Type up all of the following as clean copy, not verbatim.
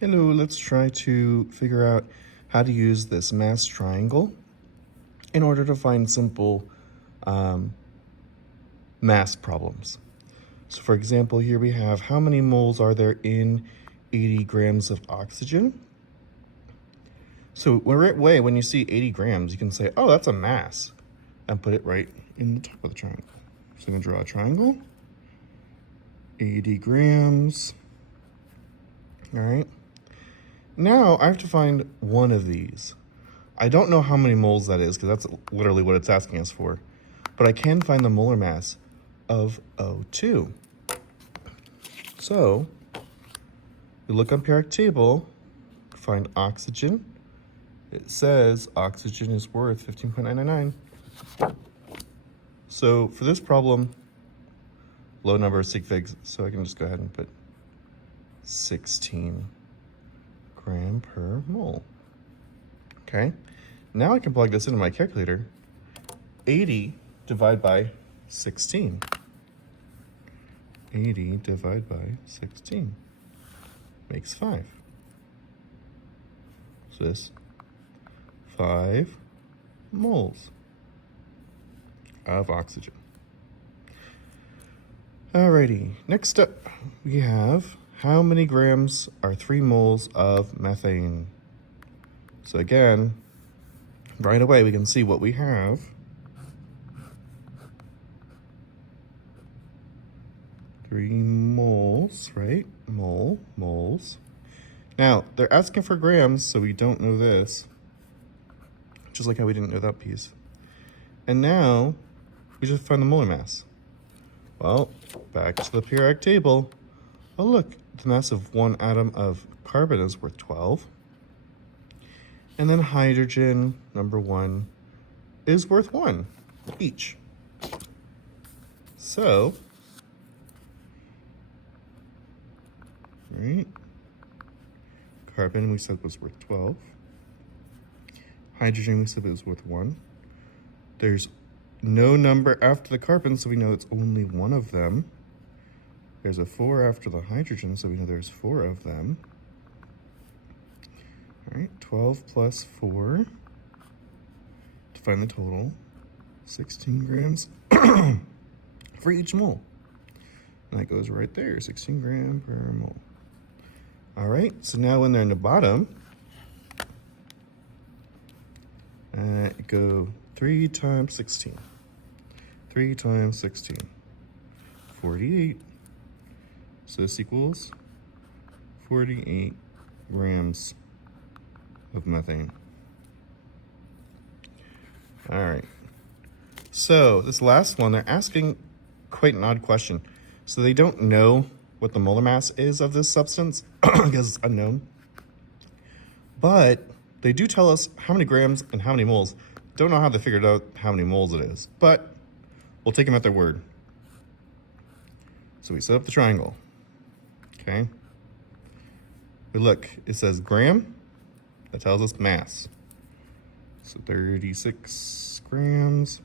Hello, let's try to figure out how to use this mass triangle in order to find simple mass problems. So for example, here we have how many moles are there in 80 grams of oxygen? So right away, when you see 80 grams, you can say, oh, that's a mass, and put it right in the top of the triangle. So I'm gonna draw a triangle, 80 grams, all right? Now I have to find one of these. I don't know how many moles that is because that's literally what it's asking us for, but I can find the molar mass of O2. So we look on periodic table, find oxygen. It says oxygen is worth 15.999. So for this problem, low number of sig figs, so I can just go ahead and put 16 gram per mole. Okay, now I can plug this into my calculator. 80 divided by 16. 80 divided by 16 makes 5. So this 5 moles of oxygen. Alrighty, next up we have how many grams are 3 moles of methane? So again, right away we can see what we have. Three moles, right? Moles. Now, they're asking for grams, so we don't know this. Just like how we didn't know that piece. And now, we just find the molar mass. Well, back to the periodic table. Oh look, the mass of one atom of carbon is worth 12. And then hydrogen, number 1, is worth 1 each. So, right, carbon we said was worth 12. Hydrogen we said was worth 1. There's no number after the carbon, so we know it's only one of them. There's a 4 after the hydrogen, so we know there's 4 of them. All right, 12 plus 4 to find the total, 16 grams for each mole. And that goes right there, 16 grams per mole. All right, so now when they're in the bottom, go 3 times 16. 3 times 16, 48. So this equals 48 grams of methane. All right. So this last one, they're asking quite an odd question. So they don't know what the molar mass is of this substance because it's unknown. But they do tell us how many grams and how many moles. Don't know how they figured out how many moles it is, but we'll take them at their word. So we set up the triangle. Okay. We look, it says gram. That tells us mass. So 36 grams.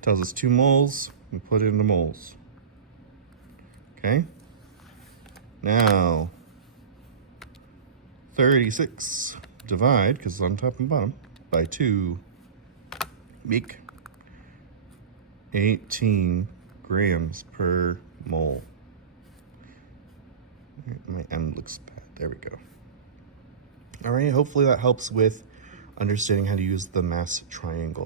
Tells us 2 moles. We put it into moles. Okay. Now, 36 divide, because it's on top and bottom, by 2, make 18 grams per mole. My M looks bad. There we go. All right, hopefully that helps with understanding how to use the mass triangle.